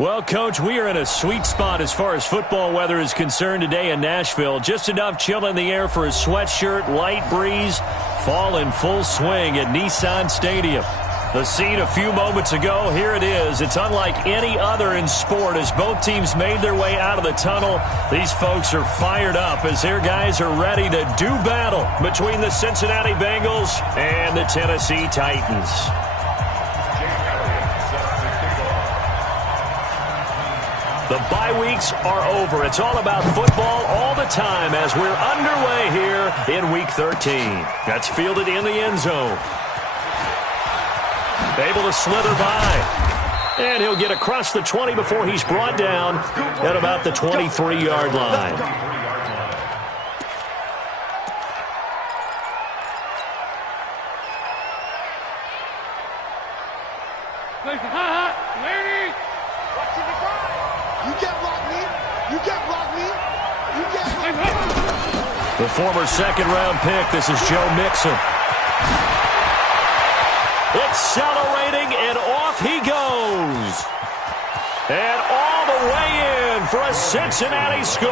Well, Coach, we are in a sweet spot as far as football weather is concerned today in Nashville. Just enough chill in the air for a sweatshirt, light breeze, fall in full swing at Nissan Stadium. The scene a few moments ago, here it is. It's unlike any other in sport as both teams made their way out of the tunnel. These folks are fired up as their guys are ready to do battle between the Cincinnati Bengals and the Tennessee Titans. The bye weeks are over. It's all about football all the time as we're underway here in Week 13. That's fielded in the end zone. Able to slither by. And he'll get across the 20 before he's brought down at about the 23-yard line. The former second-round pick, this is Joe Mixon. Accelerating, and off he goes. And all the way in for a Cincinnati score.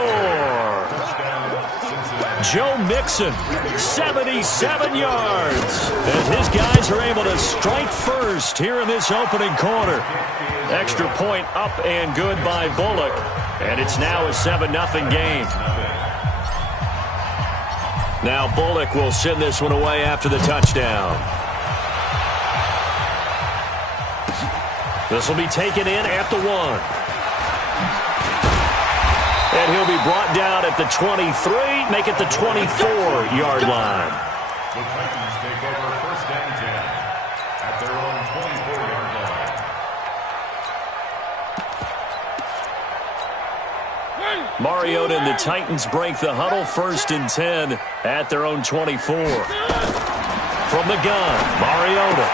Joe Mixon, 77 yards. And his guys are able to strike first here in this opening quarter. Extra point up and good by Bullock. And it's now a 7-0 game. Now Bullock will send this one away after the touchdown. This will be taken in at the 1. And he'll be brought down at the 23, make it the 24-yard line. The Titans take over first and 10 at their own 24-yard line. Mariota and the Titans break the huddle, first and 10 at their own 24. From the gun, Mariota.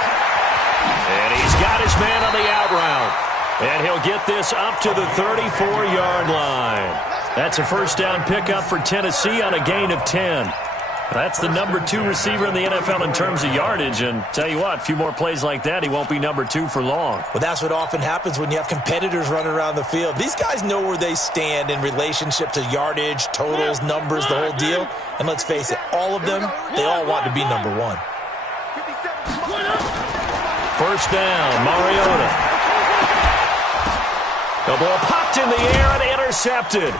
And he's got his man on the out route. And he'll get this up to the 34-yard line. That's a first down pickup for Tennessee on a gain of 10. That's the number 2 receiver in the NFL in terms of yardage. And tell you what, a few more plays like that, he won't be number 2 for long. Well, that's what often happens when you have competitors running around the field. These guys know where they stand in relationship to yardage, totals, numbers, the whole deal. And let's face it, all of them, they all want to be number 1. First down, Mariota. The ball popped in the air and intercepted.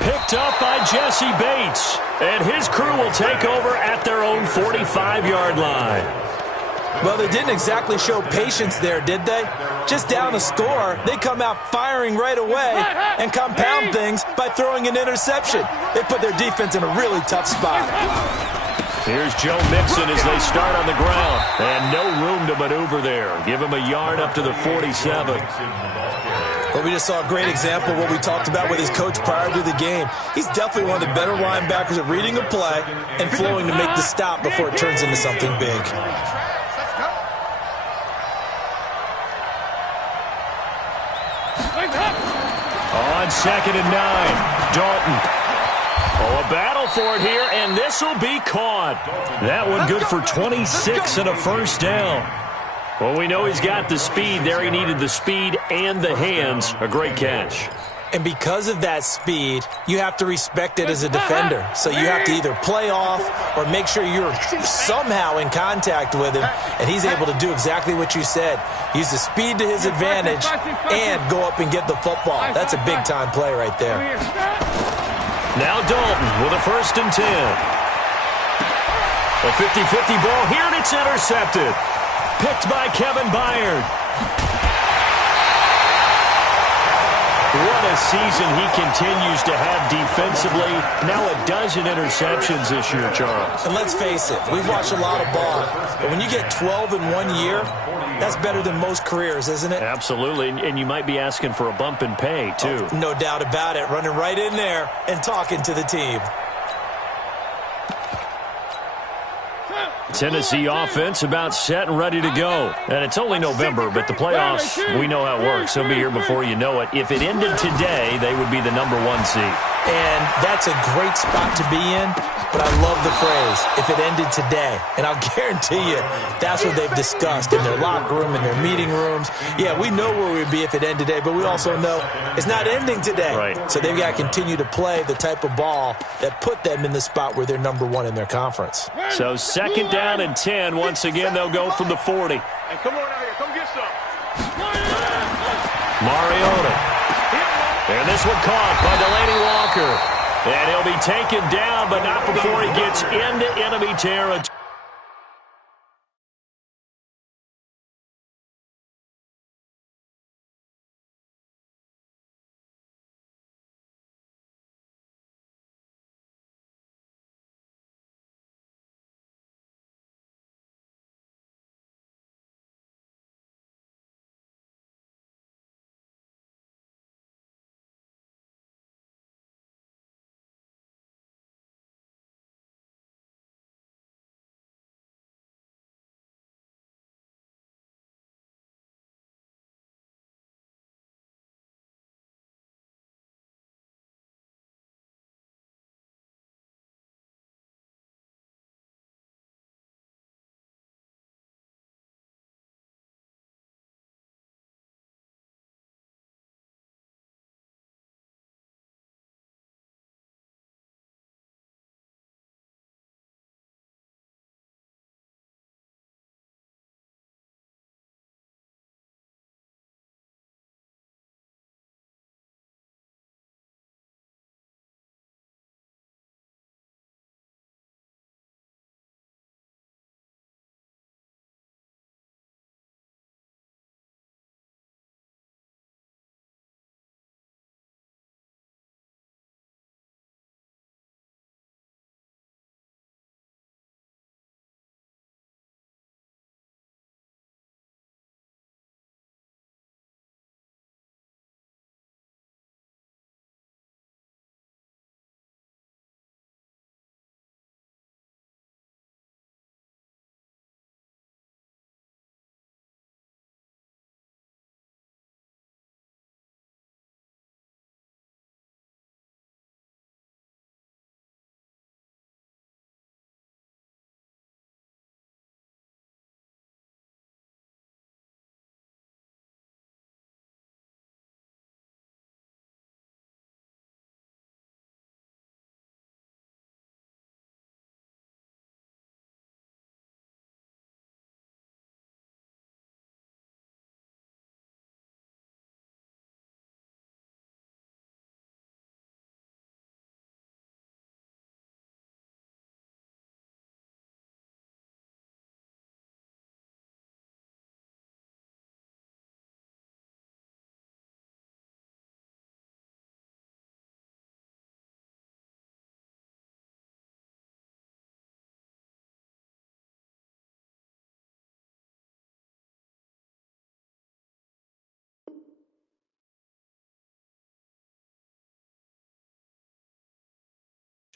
Picked up by Jesse Bates. And his crew will take over at their own 45-yard line. Well, they didn't exactly show patience there, did they? Just down a score, they come out firing right away and compound things by throwing an interception. They put their defense in a really tough spot. Here's Joe Mixon as they start on the ground. And no room to maneuver there. Give him a yard up to the 47. Well, we just saw a great example of what we talked about with his coach prior to the game. He's definitely one of the better linebackers at reading a play and flowing to make the stop before it turns into something big. On 2nd and 9, Dalton. Oh, a battle for it here, and this will be caught. That one good for 26 and a first down. Well, we know he's got the speed there. He needed the speed and the hands. A great catch. And because of that speed, you have to respect it as a defender. So you have to either play off or make sure you're somehow in contact with him, and he's able to do exactly what you said. Use the speed to his advantage and go up and get the football. That's a big-time play right there. Now Dalton with a first and 10. A 50-50 ball here, and it's intercepted. Picked by Kevin Byard. What a season he continues to have defensively. Now a dozen interceptions this year, Charles. And let's face it, we've watched a lot of ball. But when you get 12 in 1 year, that's better than most careers, isn't it? Absolutely, and you might be asking for a bump in pay, too. Oh, no doubt about it. Running right in there and talking to the team. Tennessee offense about set and ready to go. And it's only November, but the playoffs, we know how it works. They'll be here before you know it. If it ended today, they would be the number 1 seed. And that's a great spot to be in. but I love the phrase, if it ended today. And I'll guarantee you that's what they've discussed in their locker room, in their meeting rooms. Yeah, we know where we'd be if it ended today, but we also know it's not ending today. Right. So they've got to continue to play the type of ball that put them in the spot where they're number one in their conference. So 2nd down and 10. Once again, they'll go from the 40. Hey, come on out here. Come get some. Mariota. And this one caught by Delaney Walker. And he'll be taken down, but not before he gets into enemy territory.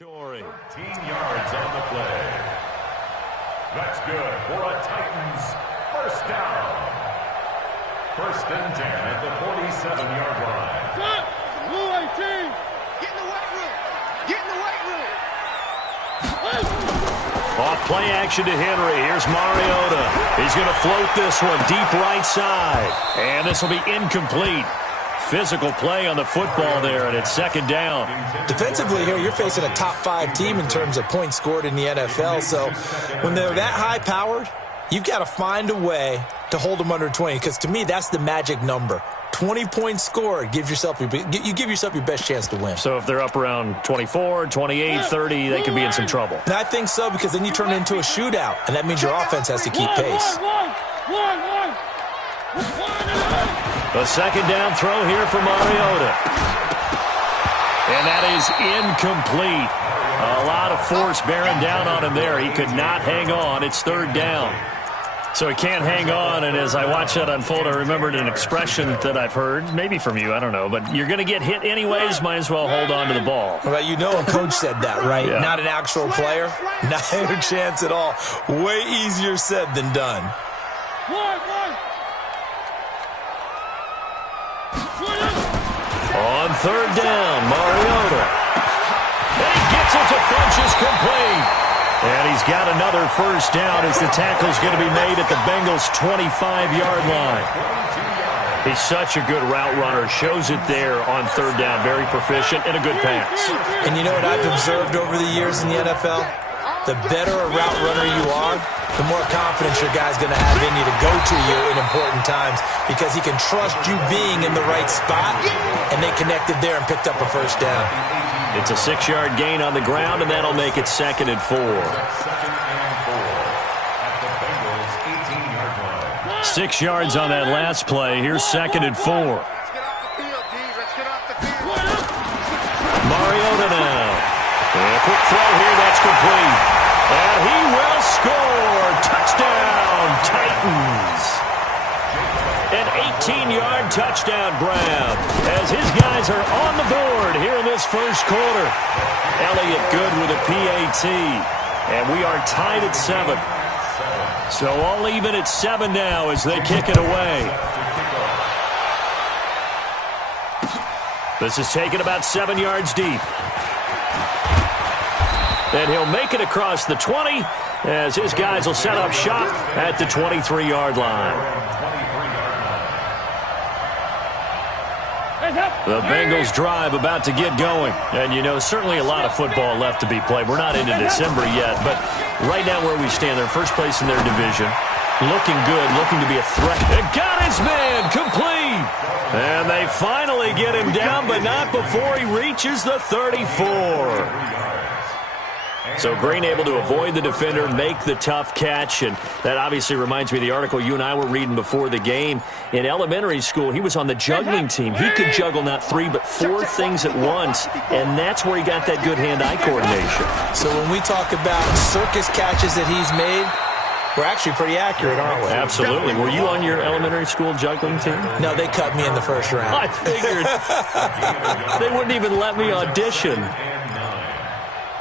Story. 13 yards on the play. That's good for a Titans first down. 1st and 10 at the 47-yard line. Cut! Blue 18! Get in the weight room! Get in the weight room! Off play action to Henry. Here's Mariota. He's going to float this one deep right side. And this will be incomplete. Physical play on the football there, and it's 2nd down. Defensively here, you're facing a top 5 team in terms of points scored in the NFL. So when they're that high-powered, you've got to find a way to hold them under 20, because to me, that's the magic number. 20 points scored, you give yourself your best chance to win. So if they're up around 24, 28, 30, they could be in some trouble. And I think so, because then you turn it into a shootout, and that means your offense has to keep pace. The 2nd down throw here for Mariota. And that is incomplete. A lot of force bearing down on him there. He could not hang on. It's 3rd down. So he can't hang on, and as I watch that unfold, I remembered an expression that I've heard, maybe from you, I don't know, but you're going to get hit anyways, might as well hold on to the ball. Well, you know a coach said that, right? Yeah. Not an actual player. Not a chance at all. Way easier said than done. On 3rd down, Mariota. And he gets it to Funchess complete. another first down as the tackle's going to be made at the Bengals' 25-yard line. He's such a good route runner. Shows it there on third down. Very proficient and a good pass. And you know what I've observed over the years in the NFL? The better a route runner you are, the more confidence your guy's going to have in you to go to you in important times because he can trust you being in the right spot, and they connected there and picked up a first down. It's a 6-yard gain on the ground, and that'll make it 2nd and 4. 6 yards on that last play. Here's 2nd and 4. Mariota now. And a quick throw here. That's complete. And he will score. Touchdown, Titans. An 18-yard touchdown grab as his guys are on the board here in this first quarter. Elliott good with a PAT. And we are tied at 7. So all even at 7 now as they kick it away. This is taken about 7 yards deep. And he'll make it across the 20 as his guys will set up shop at the 23-yard line. The Bengals drive about to get going. And, you know, certainly a lot of football left to be played. We're not into December yet, but right now where we stand, they're first place in their division. Looking good, looking to be a threat. And got his man complete. And they finally get him down, but not before he reaches the 34. So Green able to avoid the defender, make the tough catch, and that obviously reminds me of the article you and I were reading before the game. In elementary school, he was on the juggling team. He could juggle not 3 but 4 things at once, and that's where he got that good hand-eye coordination. So when we talk about circus catches that he's made, we're actually pretty accurate, aren't we? Absolutely. Were you on your elementary school juggling team? No, they cut me in the first round. I figured. They wouldn't even let me audition.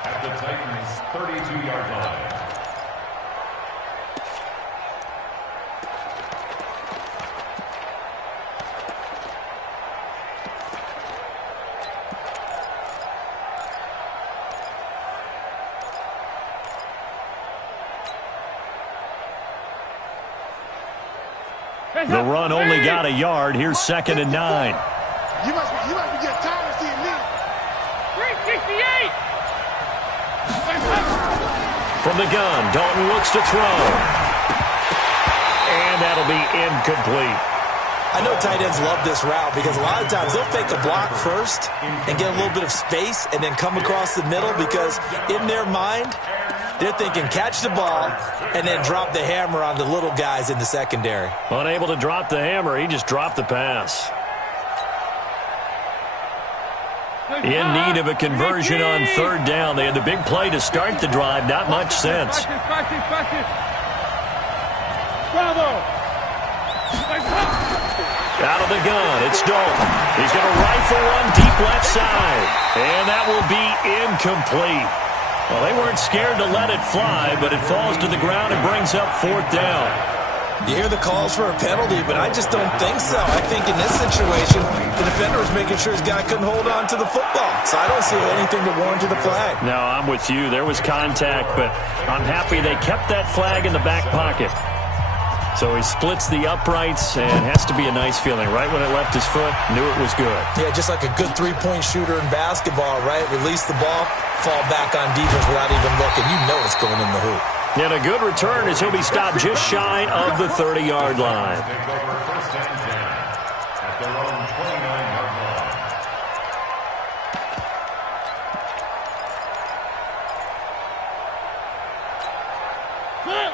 At the Titans' 32-yard line. The run only got a yard. Here's 2nd and 9. You must be getting tired of seeing me. 368. From the gun, Dalton looks to throw. And that'll be incomplete. I know tight ends love this route because a lot of times they'll fake a block first and get a little bit of space and then come across the middle because in their mind, they're thinking catch the ball and then drop the hammer on the little guys in the secondary. Unable to drop the hammer, he just dropped the pass. In need of a conversion on 3rd down. They had the big play to start the drive. Not much sense. Out of the gun, it's Dalton. He's going to rifle one deep left side. And that will be incomplete. Well, they weren't scared to let it fly, but it falls to the ground and brings up 4th down. You hear the calls for a penalty, but I just don't think so. I think in this situation, the defender was making sure his guy couldn't hold on to the football. So I don't see anything to warrant the flag. No, I'm with you. There was contact, but I'm happy they kept that flag in the back pocket. So he splits the uprights, and has to be a nice feeling. Right when it left his foot, knew it was good. Yeah, just like a good three-point shooter in basketball, right? Release the ball, fall back on defense without even looking. You know it's going in the hoop. And a good return as he'll be stopped just shy of the 30-yard line. Take over 1st and 10 at their own 29-yard line.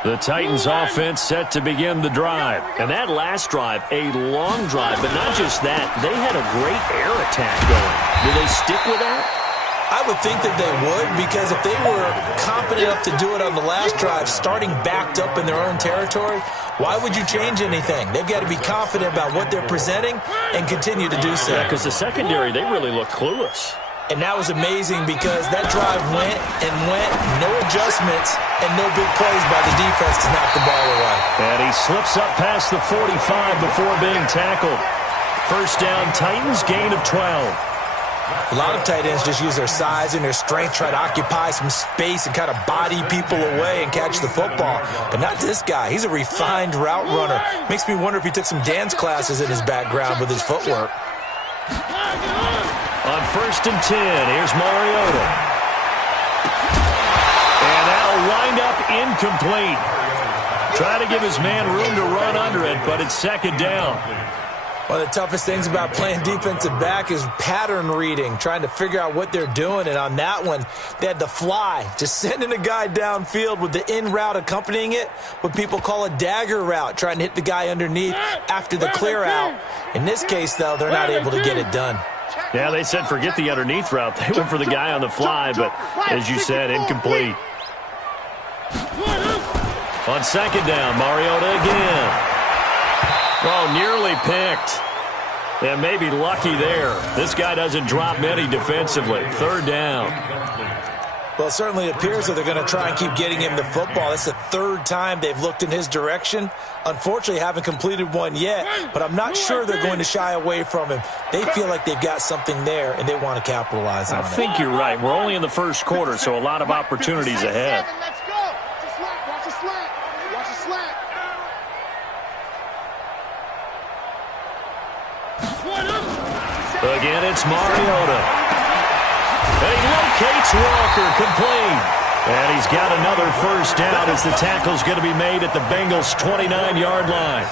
The Titans offense set to begin the drive. And that last drive, a long drive, but not just that. They had a great air attack going. Do they stick with that? I would think that they would, because if they were confident enough to do it on the last drive, starting backed up in their own territory, why would you change anything? They've got to be confident about what they're presenting and continue to do so. Yeah, because the secondary, they really look clueless. And that was amazing because that drive went and went, no adjustments, and no big plays by the defense to knock the ball away. And he slips up past the 45 before being tackled. First down, Titans, gain of 12. A lot of tight ends just use their size and their strength, try to occupy some space and kind of body people away and catch the football. But not this guy. He's a refined route runner. Makes me wonder if he took some dance classes in his background with his footwork. On 1st and 10, here's Mariota. And that'll wind up incomplete. Try to give his man room to run under it, but it's 2nd down. One of the toughest things about playing defensive back is pattern reading, trying to figure out what they're doing. And on that one, they had the fly, just sending a guy downfield with the in route accompanying it, what people call a dagger route, trying to hit the guy underneath after the clear out. In this case, though, they're not able to get it done. Yeah, they said forget the underneath route. They went for the guy on the fly, but as you said, incomplete. On 2nd down, Mariota again. Oh, nearly picked. And maybe lucky there. This guy doesn't drop many defensively. 3rd down. Well, it certainly appears that they're going to try and keep getting him the football. That's the 3rd time they've looked in his direction. Unfortunately, haven't completed one yet, but I'm not sure they're going to shy away from him. They feel like they've got something there, and they want to capitalize on it. I think you're right. We're only in the 1st quarter, so a lot of opportunities ahead. Let's go. Watch the slant. Watch the slant. Again, it's Mariota. And he locates Walker, complete. And he's got another 1st down as the tackle's going to be made at the Bengals' 29-yard line.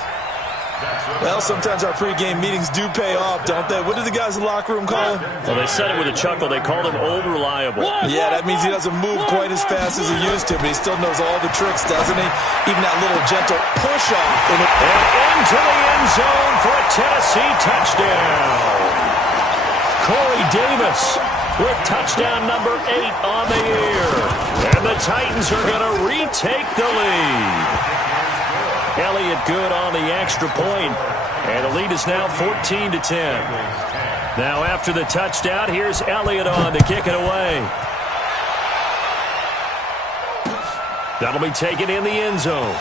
Well, sometimes our pregame meetings do pay off, don't they? What did the guys in the locker room call him? Well, they said it with a chuckle. They called him Old Reliable. Yeah, that means he doesn't move quite as fast as he used to, but he still knows all the tricks, doesn't he? Even that little gentle push-off. And into the end zone for a Tennessee touchdown. Corey Davis with touchdown number 8 on the year. And the Titans are going to retake the lead. Elliott good on the extra point, and the lead is now 14-10. Now after the touchdown, here's Elliott on to kick it away. That'll be taken in the end zone.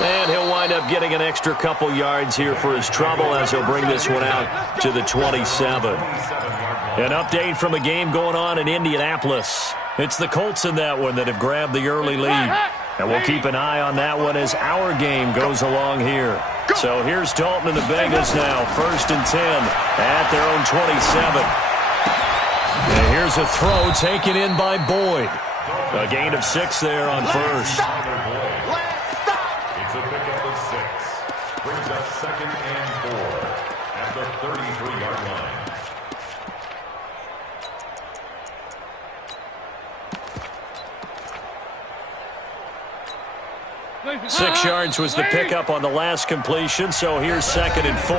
And he'll wind up getting an extra couple yards here for his trouble as he'll bring this one out to the 27. An update from a game going on in Indianapolis. It's the Colts in that one that have grabbed the early lead. And we'll keep an eye on that one as our game goes along here. So here's Dalton and the Bengals now. 1st and 10 at their own 27. And here's a throw taken in by Boyd. A gain of 6 there on 1st. It's a pickup of 6. Brings up 2nd and 4 at the 33-yard line. 6 yards was the pickup on the last completion, so here's 2nd and 4.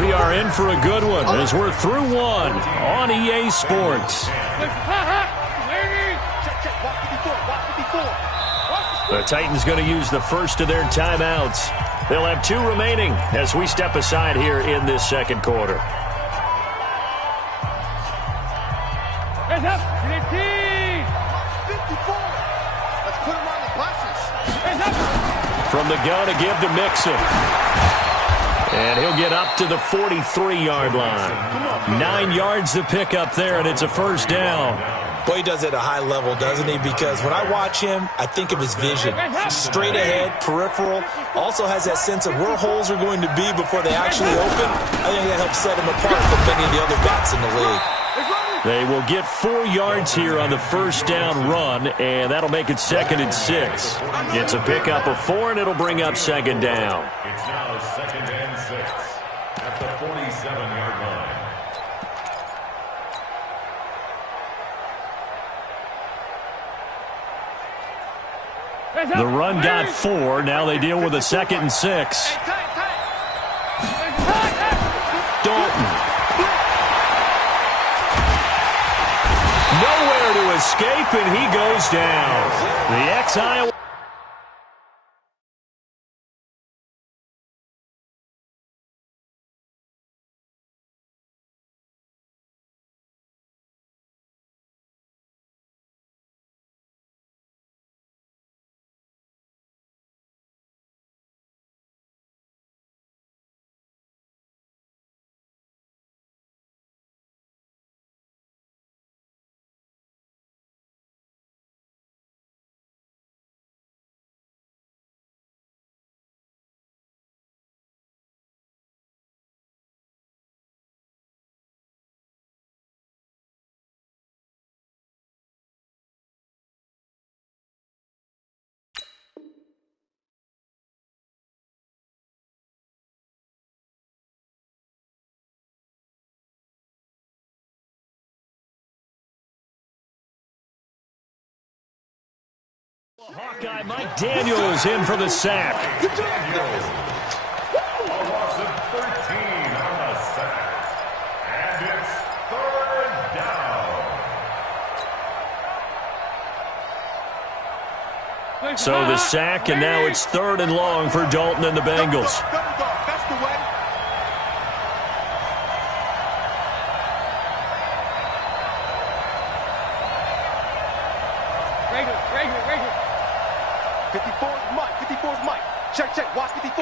We are in for a good one as we're through one on EA Sports. The Titans going to use the first of their timeouts. They'll have 2 remaining as we step aside here in this 2nd quarter. Hands up. 15. 54. Let's put him on the buses. Hands up. From the gun to give to Mixon. And he'll get up to the 43-yard line. 9 yards to pick up there, and it's a 1st down. Boy, he does it at a high level, doesn't he? Because when I watch him, I think of his vision. Straight ahead, peripheral. Also has that sense of where holes are going to be before they actually open. I think that helps set him apart from many of the other backs in the league. They will get 4 yards here on the 1st down run, and that'll make it 2nd and 6. It's a pickup of 4, and it'll bring up 2nd down. It's now 2nd and 6 at the 47-yard line. The run got 4. Now they deal with a 2nd and 6. Dalton. Nowhere to escape, and he goes down. The ex-Iowa Hawkeye Mike Daniels in for the sack. A loss of 13 on the sack. And it's third down. So the sack, and now it's 3rd and long for Dalton and the Bengals. That's the way. Right here. 54 is Mike. 54 is Mike. Check. Watch 54.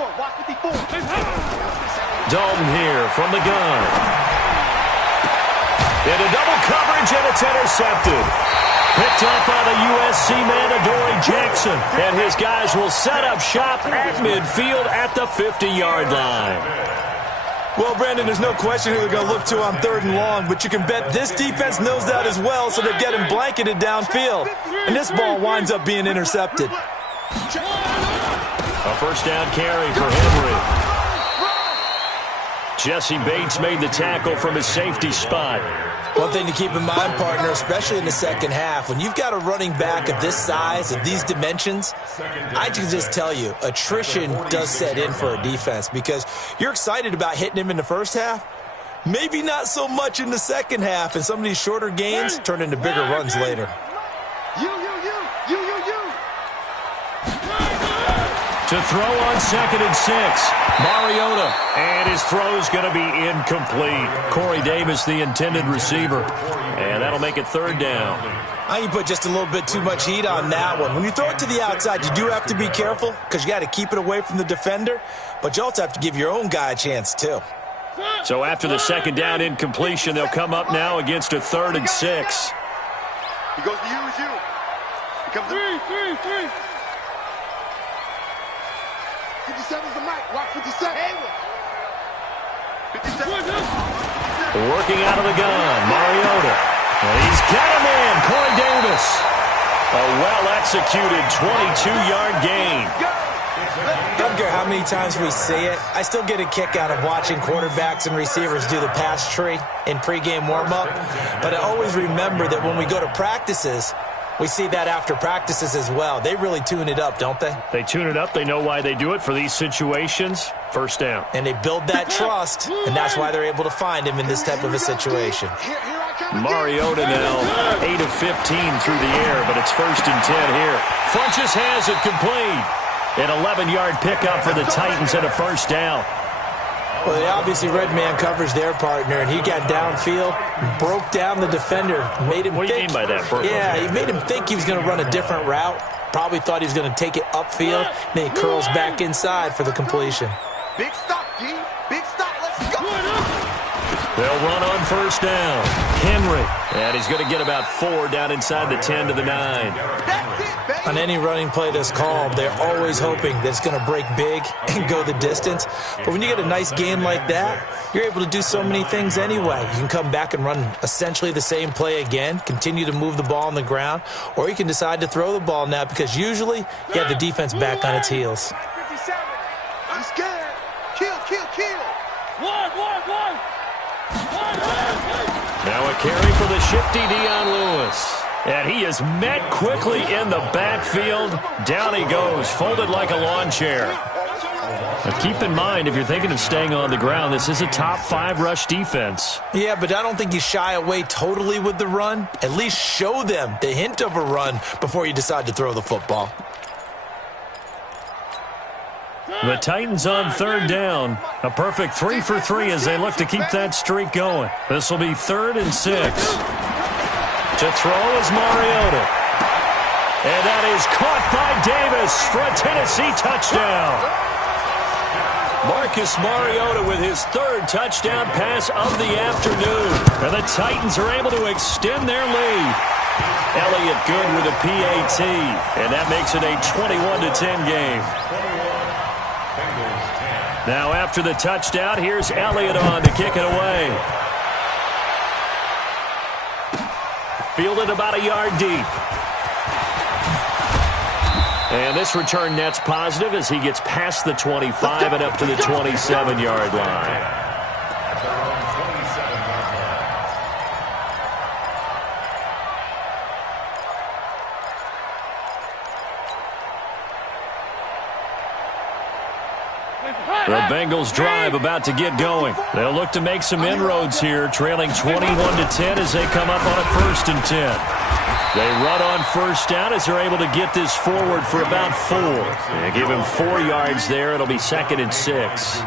Dalton here from the gun. Into double coverage, and it's intercepted. Picked up by the USC man, Adoree Jackson. And his guys will set up shop at midfield at the 50-yard line. Well, Brandon, there's no question who they're going to look to on 3rd and long, but you can bet this defense knows that as well, so they're getting blanketed downfield. And this ball winds up being intercepted. A first down carry for Henry. Jesse Bates made the tackle from his safety spot. One thing to keep in mind, partner, especially in the second half, when you've got a running back of this size, of these dimensions, I can just tell you, attrition does set in for a defense because you're excited about hitting him in the first half. Maybe not so much in the second half, and some of these shorter gains turn into bigger runs later. You. To throw on 2nd and 6. Mariota. And his throw's going to be incomplete. Corey Davis, the intended receiver. And that'll make it 3rd down. I can put just a little bit too much heat on that one. When you throw it to the outside, you do have to be careful because you got to keep it away from the defender. But you also have to give your own guy a chance, too. So after the 2nd down incompletion, they'll come up now against a 3rd and 6. He goes to you. He comes to 3. 57's the mic. Watch 57. 57. Working out of the gun, Mariota. And he's got him in, Corey Davis. A well-executed 22-yard gain. I don't care how many times we see it. I still get a kick out of watching quarterbacks and receivers do the pass tree in pregame warm-up. But I always remember that when we go to practices, we see that after practices as well. They really tune it up, don't they? They tune it up. They know why they do it for these situations. First down. And they build that trust, and that's why they're able to find him in this type of a situation. Mariota now 8 of 15 through the air, but it's 1st and 10 here. Funchess has it complete. An 11-yard pickup for the Titans and a first down. Well, they obviously red man covers their partner, and he got downfield, broke down the defender, made him What do you think. mean by that? Yeah, he made him think he was going to run a different route. Probably thought he was going to take it upfield. Then he curls back inside for the completion. Big stop, G. Big stop. Let's go. They'll run on first down. Henry. And he's going to get about 4 down inside the 10 to the 9. That's it, baby. On any running play that's called, they're always hoping that it's going to break big and go the distance. But when you get a nice gain like that, you're able to do so many things anyway. You can come back and run essentially the same play again, continue to move the ball on the ground, or you can decide to throw the ball now because usually you have the defense back on its heels. 57. I'm scared. Kill. One. Now a carry for the shifty Dion Lewis. And he is met quickly in the backfield. Down he goes, folded like a lawn chair. Now keep in mind, if you're thinking of staying on the ground, this is a top 5 rush defense. Yeah, but I don't think you shy away totally with the run. At least show them the hint of a run before you decide to throw the football. The Titans on 3rd down. A perfect 3 for 3 as they look to keep that streak going. This will be 3rd and 6. To throw is Mariota. And that is caught by Davis for a Tennessee touchdown. Marcus Mariota with his 3rd touchdown pass of the afternoon. And the Titans are able to extend their lead. Elliott good with a PAT. And that makes it a 21-10 game. Now after the touchdown, here's Elliott on to kick it away. Fielded about a yard deep. And this return net's positive as he gets past the 25 and up to the 27-yard line. The Bengals drive about to get going. They'll look to make some inroads here, trailing 21-10 as they come up on a 1st and 10. They run on first down as they're able to get this forward for about 4. They give him 4 yards there. It'll be 2nd and 6.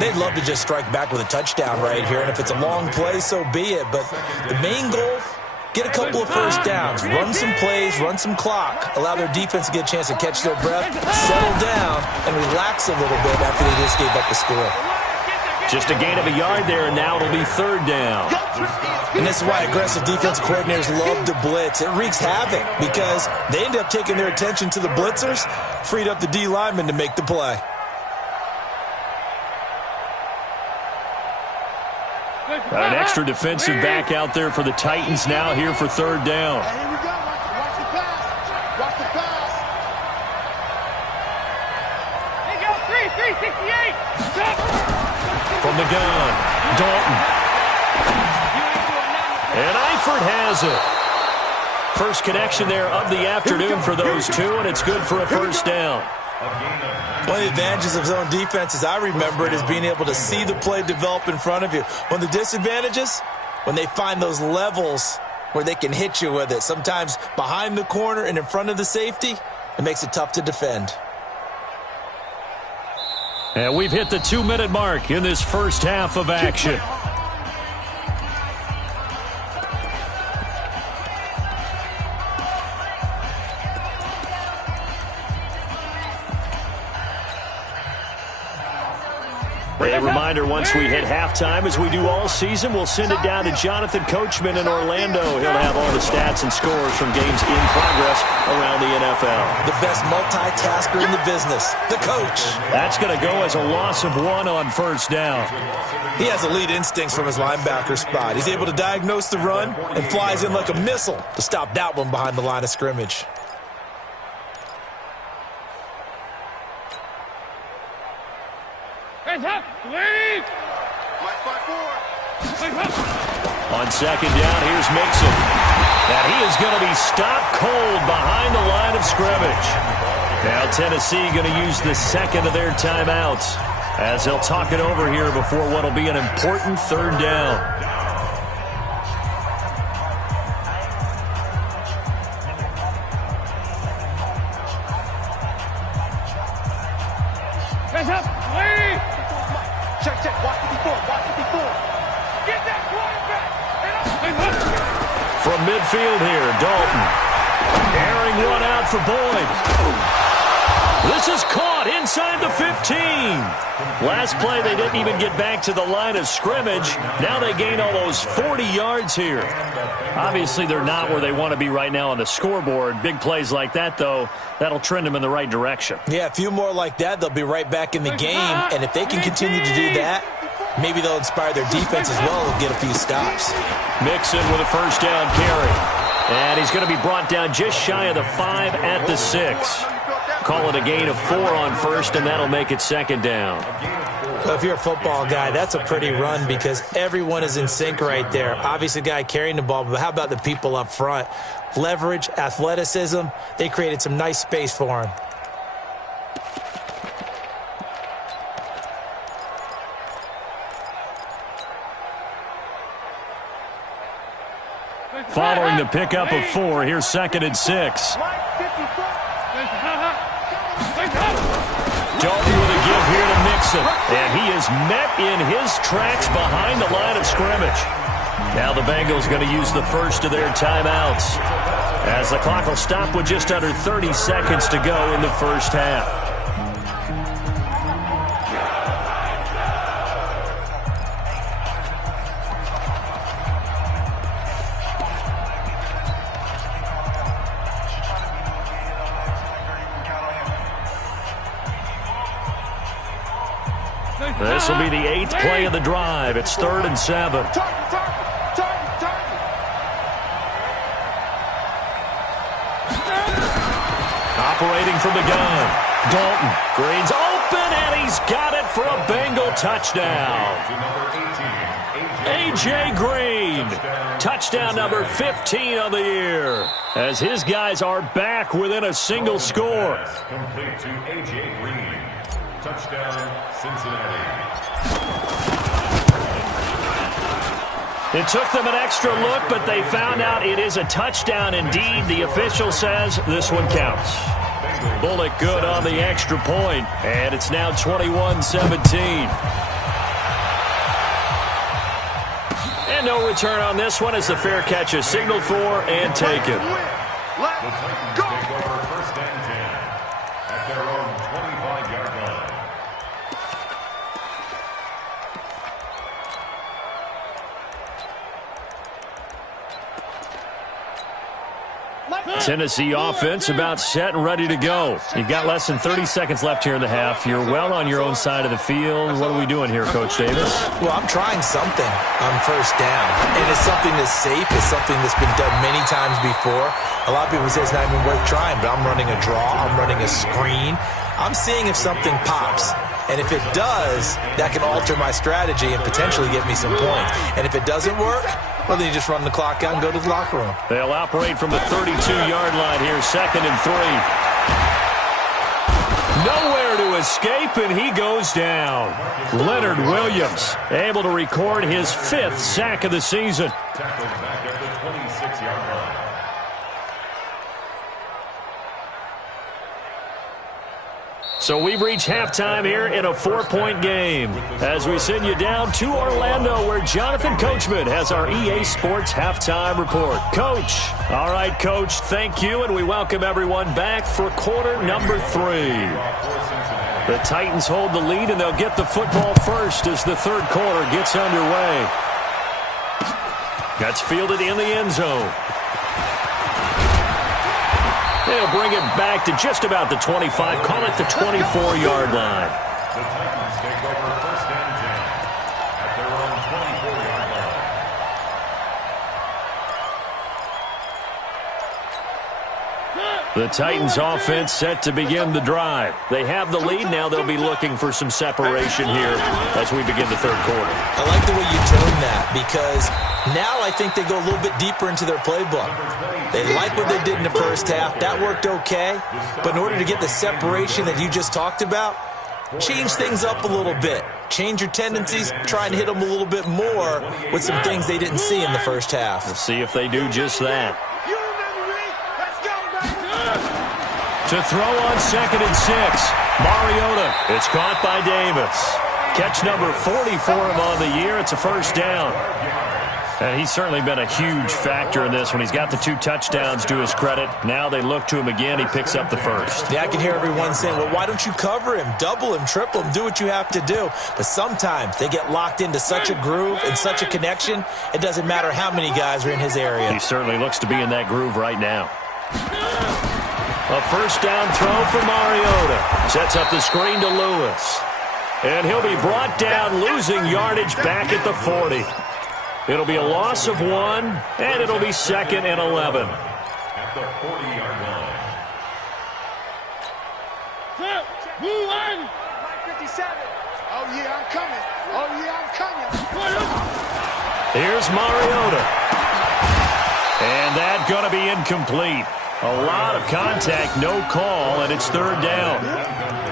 They'd love to just strike back with a touchdown right here, and if it's a long play, so be it. But the main goal, get a couple of first downs, run some plays, run some clock, allow their defense to get a chance to catch their breath, settle down, and relax a little bit after they just gave up the score. Just a gain of a yard there, and now it'll be 3rd down. And this is why aggressive defense coordinators love to blitz. It wreaks havoc because they end up taking their attention to the blitzers, freed up the D lineman to make the play. An extra defensive back out there for the Titans now here for 3rd down. Here we go. Watch the pass. Watch the pass. Hey, go 368. From the gun, Dalton. And Eifert has it. First connection there of the afternoon for those two, and it's good for a 1st down. One of the advantages of zone defense, as I remember it, is being able to see the play develop in front of you. One of the disadvantages, when they find those levels where they can hit you with it, sometimes behind the corner and in front of the safety, it makes it tough to defend. And we've hit the 2-minute mark in this first half of action. A reminder, once we hit halftime, as we do all season, we'll send it down to Jonathan Coachman in Orlando. He'll have all the stats and scores from games in progress around the NFL. The best multitasker in the business, the coach. That's going to go as a loss of 1 on 1st down. He has elite instincts from his linebacker spot. He's able to diagnose the run and flies in like a missile to stop that one behind the line of scrimmage. Hands up, please. On 2nd down, here's Mixon. And he is going to be stopped cold behind the line of scrimmage. Now Tennessee going to use the 2nd of their timeouts as they'll talk it over here before what will be an important 3rd down. Hands up, please. Check. Watch it before. Get that quarterback. From midfield here, Dalton. Airing one out for Boyd. This is caught inside the 15. Last play, they didn't even get back to the line of scrimmage. Now they gain almost 40 yards here. Obviously, they're not where they want to be right now on the scoreboard. Big plays like that, though, that'll trend them in the right direction. Yeah, a few more like that, they'll be right back in the game. And if they can continue to do that, maybe they'll inspire their defense as well and get a few stops. Mixon with a 1st down carry. And he's going to be brought down just shy of the 5 at the 6. Call it a gain of 4 on 1st, and that'll make it 2nd down. Well, if you're a football guy, that's a pretty run because everyone is in sync right there. Obviously, the guy carrying the ball, but how about the people up front? Leverage, athleticism, they created some nice space for him. Following the pickup of 4, here's 2nd and 6. Dalton with a give here to Mixon. And he is met in his tracks behind the line of scrimmage. Now the Bengals going to use the 1st of their timeouts, as the clock will stop with just under 30 seconds to go in the first half. This will be the 8th play of the drive. It's 3rd and 7. Operating from the gun, Dalton. Green's open, and he's got it for a Bengal touchdown. A.J. Green, touchdown number 15 of the year, as his guys are back within a single score. Complete to A.J. Green. Touchdown, Cincinnati. It took them an extra look, but they found out it is a touchdown indeed. The official says this one counts. Bullock good on the extra point, and it's now 21-17. And no return on this one as the fair catch is signaled for and taken. The Titans take over first and 10 at their own 25-yard line. Tennessee offense about set and ready to go. You've got less than 30 seconds left here in the half. You're well on your own side of the field. What are we doing here, Coach Davis? Well, I'm trying something on first down. And it's something that's safe. It's something that's been done many times before. A lot of people say it's not even worth trying, but I'm running a draw. I'm running a screen. I'm seeing if something pops. And if it does, that can alter my strategy and potentially get me some points. And if it doesn't work, well, then you just run the clock out and go to the locker room. They'll operate from the 32-yard line here, 2nd and 3. Nowhere to escape, and he goes down. Leonard Williams able to record his 5th sack of the season. Tackled back at the 26-yard line. So we've reached halftime here in a 4-point game as we send you down to Orlando where Jonathan Coachman has our EA Sports halftime report. Coach. All right, Coach, thank you, and we welcome everyone back for quarter number 3. The Titans hold the lead, and they'll get the football first as the third quarter gets underway. That's fielded in the end zone. They'll bring it back to just about the 25, call it the 24-yard line. The Titans take over first and 10 at their own 24-yard line. The Titans offense set to begin the drive. They have the lead. Now they'll be looking for some separation here as we begin the third quarter. I like the way you tone that because now I think they go a little bit deeper into their playbook. They like what they did in the first half. That worked okay. But in order to get the separation that you just talked about, change things up a little bit. Change your tendencies. Try and hit them a little bit more with some things they didn't see in the first half. We'll see if they do just that. To throw on 2nd and 6. Mariota. It's caught by Davis. Catch number 40 for him on the year. It's a first down. And he's certainly been a huge factor in this one. He's got the 2 touchdowns to his credit. Now they look to him again. He picks up the first. Yeah, I can hear everyone saying, well, why don't you cover him? Double him, triple him, do what you have to do. But sometimes they get locked into such a groove and such a connection, it doesn't matter how many guys are in his area. He certainly looks to be in that groove right now. A first down throw for Mariota. Sets up the screen to Lewis. And he'll be brought down, losing yardage back at the 40. It'll be a loss of 1, and it'll be 2nd and 11. At the 40-yard line. 57. Oh, yeah, I'm coming. Oh, yeah, I'm coming. Here's Mariota. And that's going to be incomplete. A lot of contact, no call, and it's third down.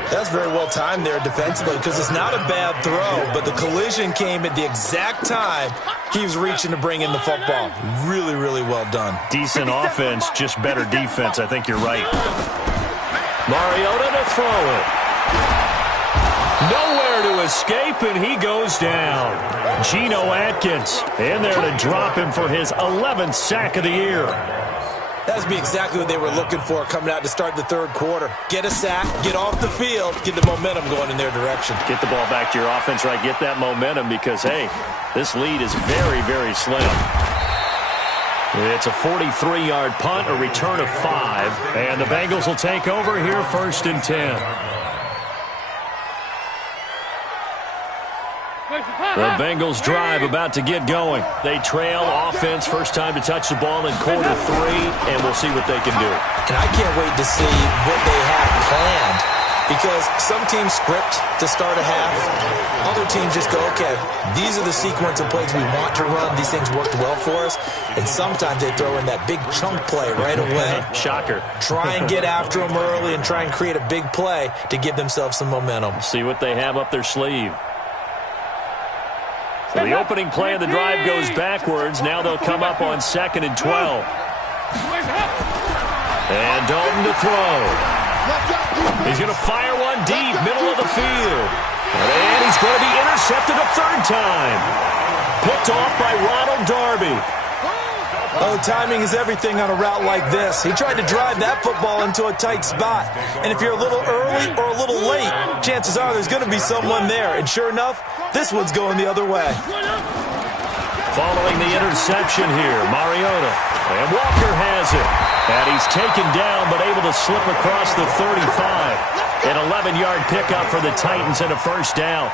That's very well timed there defensively because it's not a bad throw, but the collision came at the exact time he was reaching to bring in the football. Really, really well done. Decent offense, just better defense. I think you're right. Mariota to throw it. Nowhere to escape, and he goes down. Geno Atkins in there to drop him for his 11th sack of the year. That would be exactly what they were looking for coming out to start the third quarter. Get a sack, get off the field, get the momentum going in their direction. Get the ball back to your offense, right? Get that momentum because, hey, this lead is very, very slim. It's a 43-yard punt, a return of 5, and the Bengals will take over here 1st and 10. The Bengals drive about to get going. They trail offense, first time to touch the ball in quarter 3, and we'll see what they can do. And I can't wait to see what they have planned Because some teams script to start a half. Other teams just go, okay, these are the sequence of plays we want to run. These things worked well for us. And sometimes they throw in that big chunk play right away. Shocker. Try and get after them early and try and create a big play to give themselves some momentum. See what they have up their sleeve. So the opening play of the drive goes backwards. Now they'll come up on 2nd and 12. And Dalton to throw. He's going to fire one deep, middle of the field. And he's going to be intercepted a third time. Picked off by Ronald Darby. Oh, timing is everything on a route like this. He tried to drive that football into a tight spot. And if you're a little early or a little late, chances are there's going to be someone there. And sure enough, this one's going the other way. Following the interception here, Mariota. And Walker has it. And he's taken down, but able to slip across the 35. An 11-yard pickup for the Titans and a first down.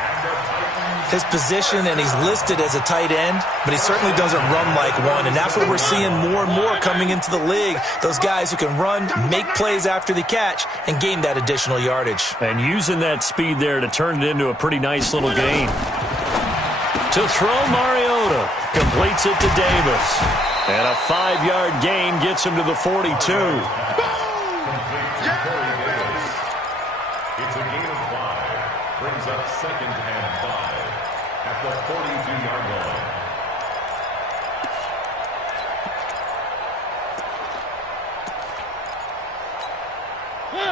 His position, and he's listed as a tight end, but he certainly doesn't run like one. And that's what we're seeing more and more coming into the league. Those guys who can run, make plays after the catch, and gain that additional yardage. And using that speed there to turn it into a pretty nice little gain. To throw, Mariota completes it to Davis. And a 5-yard gain gets him to the 42. It's a gain of 5. Brings up 2nd and 5 at the 42-yard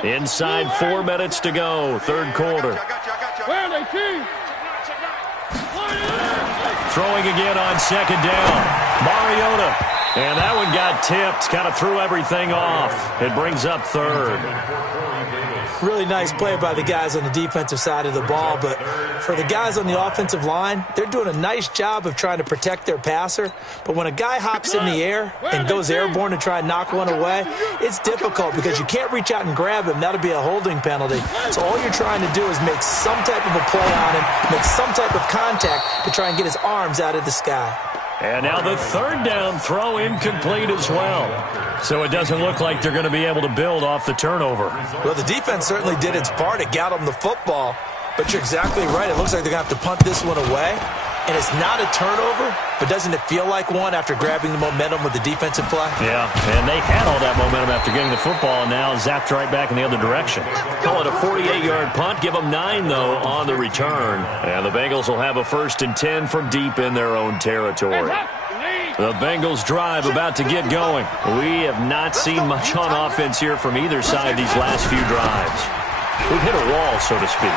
line. Inside 4 minutes to go, third quarter. Where are they, team? Throwing again on 2nd down. Mariota. And that one got tipped. Kind of threw everything off. It brings up third. Really nice play by the guys on the defensive side of the ball, but for the guys on the offensive line, they're doing a nice job of trying to protect their passer. But when a guy hops in the air and goes airborne to try and knock one away, it's difficult because you can't reach out and grab him. That'll be a holding penalty. So all you're trying to do is make some type of a play on him, make some type of contact to try and get his arms out of the sky. And now the third down throw incomplete as well. So it doesn't look like they're going to be able to build off the turnover. Well, the defense certainly did its part to get them the football. But you're exactly right. It looks like they're going to have to punt this one away. And it's not a turnover, but doesn't it feel like one after grabbing the momentum with the defensive play? Yeah, and they had all that momentum after getting the football and now zapped right back in the other direction. Call it a 48-yard punt. Give them 9, though, on the return. And the Bengals will have a 1st and 10 from deep in their own territory. The Bengals drive about to get going. We have not seen much on offense here from either side these last few drives. We've hit a wall, so to speak.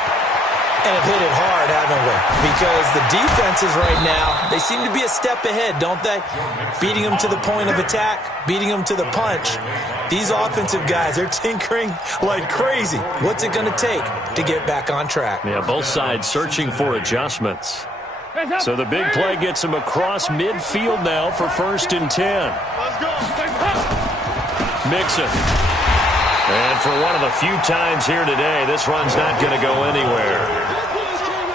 And have hit it hard, haven't we? Because the defenses right now, they seem to be a step ahead, don't they? Beating them to the point of attack, beating them to the punch. These offensive guys, they're tinkering like crazy. What's it going to take to get back on track? Yeah, both sides searching for adjustments. So the big play gets them across midfield now for 1st and 10. Mixon. And for one of the few times here today, this run's not going to go anywhere.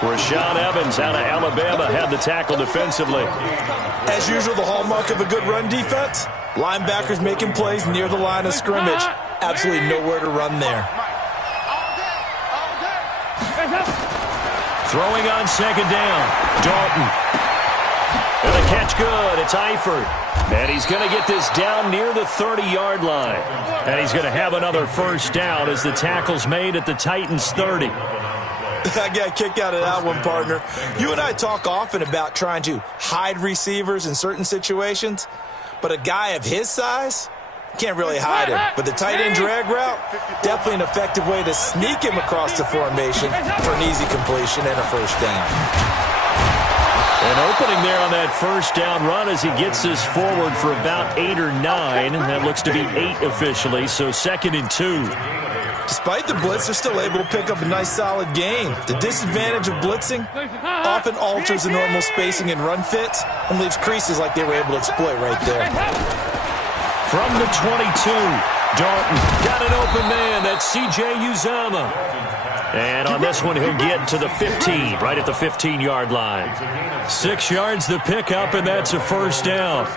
Rashaan Evans out of Alabama had the tackle defensively. As usual, the hallmark of a good run defense, linebackers making plays near the line of scrimmage. Absolutely nowhere to run there. Throwing on 2nd down, Dalton. And the catch good, it's Eifert. And he's going to get this down near the 30-yard line. And he's going to have another first down as the tackle's made at the Titans' 30. I got a kick out of that one, partner. You and I talk often about trying to hide receivers in certain situations, but a guy of his size can't really hide him. But the tight end drag route, definitely an effective way to sneak him across the formation for an easy completion and a first down. An opening there on that first down run as he gets this forward for about 8 or 9. That looks to be 8 officially, so 2nd and 2. Despite the blitz, they're still able to pick up a nice solid gain. The disadvantage of blitzing often alters the normal spacing and run fits and leaves creases like they were able to exploit right there. From the 22, Dalton got an open man. That's C.J. Uzomah. And on this one, he'll get to the 15, right at the 15-yard line. 6 yards the pickup, and that's a first down.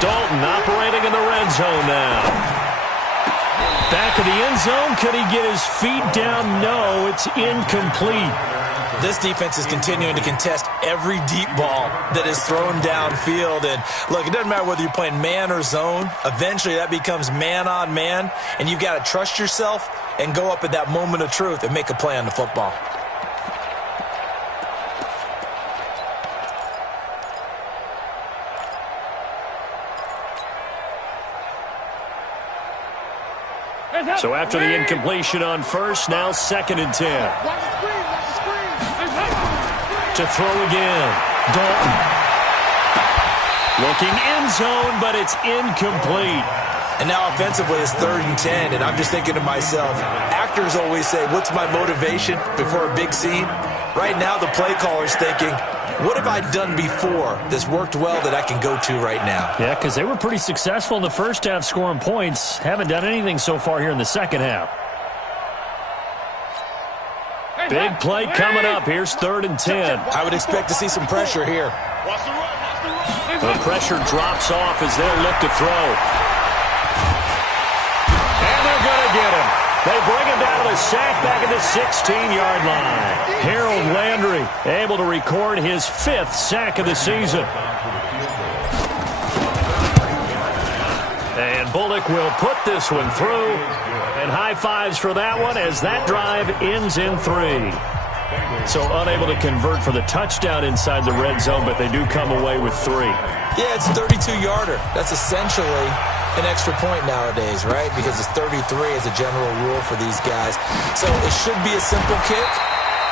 Dalton operating in the red zone now. Back of the end zone. Could he get his feet down? No, it's incomplete. This defense is continuing to contest every deep ball that is thrown downfield. And look, it doesn't matter whether you're playing man or zone. Eventually that becomes man on man, and you've got to trust yourself and go up at that moment of truth and make a play on the football. So after the incompletion on first, now 2nd and 10. To throw again. Dalton. Looking end zone, but it's incomplete. And now offensively it's 3rd and 10, and I'm just thinking to myself, actors always say, what's my motivation before a big scene? Right now the play caller's thinking, what have I done before that's worked well that I can go to right now? Yeah, because they were pretty successful in the first half scoring points. Haven't done anything so far here in the second half. Big play coming up. Here's 3rd and 10. I would expect to see some pressure here. The pressure drops off as they'll look to throw. And they're going to get him. They bring him down to the sack back at the 16-yard line. Harold Landry able to record his 5th sack of the season. And Bullock will put this one through. And high fives for that one as that drive ends in 3. So unable to convert for the touchdown inside the red zone, but they do come away with 3. Yeah, it's a 32-yarder. That's essentially an extra point nowadays, right? Because it's 33 as a general rule for these guys. So it should be a simple kick.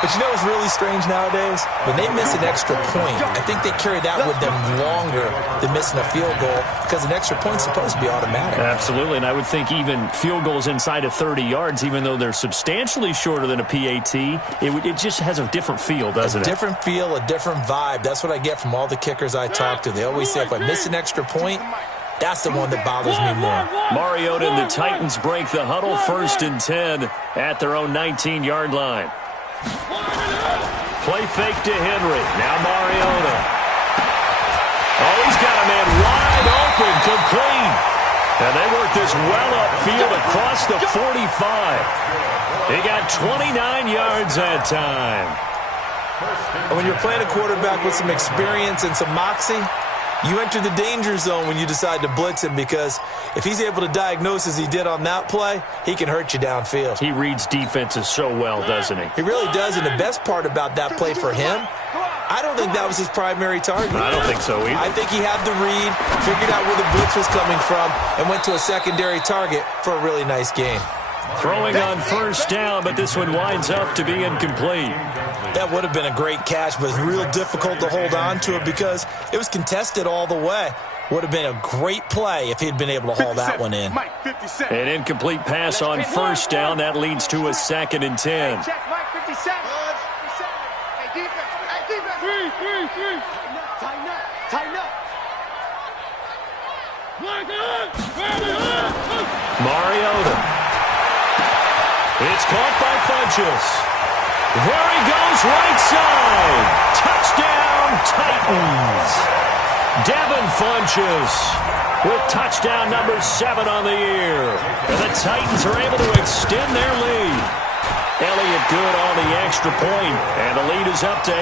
But you know what's really strange nowadays? When they miss an extra point, I think they carry that with them longer than missing a field goal because an extra point's supposed to be automatic. Absolutely, and I would think even field goals inside of 30 yards, even though they're substantially shorter than a PAT, it just has a different feel, doesn't it? A different feel, a different vibe. That's what I get from all the kickers I talk to. They always say if I miss an extra point, that's the one that bothers me more. Mariota and the Titans break the huddle, 1st and 10 at their own 19-yard line. Play fake to Henry. Now Mariota. Oh, he's got a man wide open, complete. And they work this well upfield across the 45. He got 29 yards that time. And when you're playing a quarterback with some experience and some moxie, you enter the danger zone when you decide to blitz him because if he's able to diagnose as he did on that play, he can hurt you downfield. He reads defenses so well, doesn't he? He really does, and the best part about that play for him, I don't think that was his primary target. I don't think so either. I think he had the read, figured out where the blitz was coming from, and went to a secondary target for a really nice game. Throwing on 1st down, but this one winds up to be incomplete. That would have been a great catch, but it's real difficult to hold on to it because it was contested all the way. Would have been a great play if he'd been able to haul that one in. An incomplete pass on 1st down. That leads to a 2nd and 10. Check, Mike, 57. Hey, defense. Hey, defense. Three. Tighten up. Tighten up. Mariota. It's caught by Funchess. There he goes, right side. Touchdown, Titans. Devin Funchess with touchdown number 7 on the year. And the Titans are able to extend their lead. Elliott good on the extra point, and the lead is up to 8.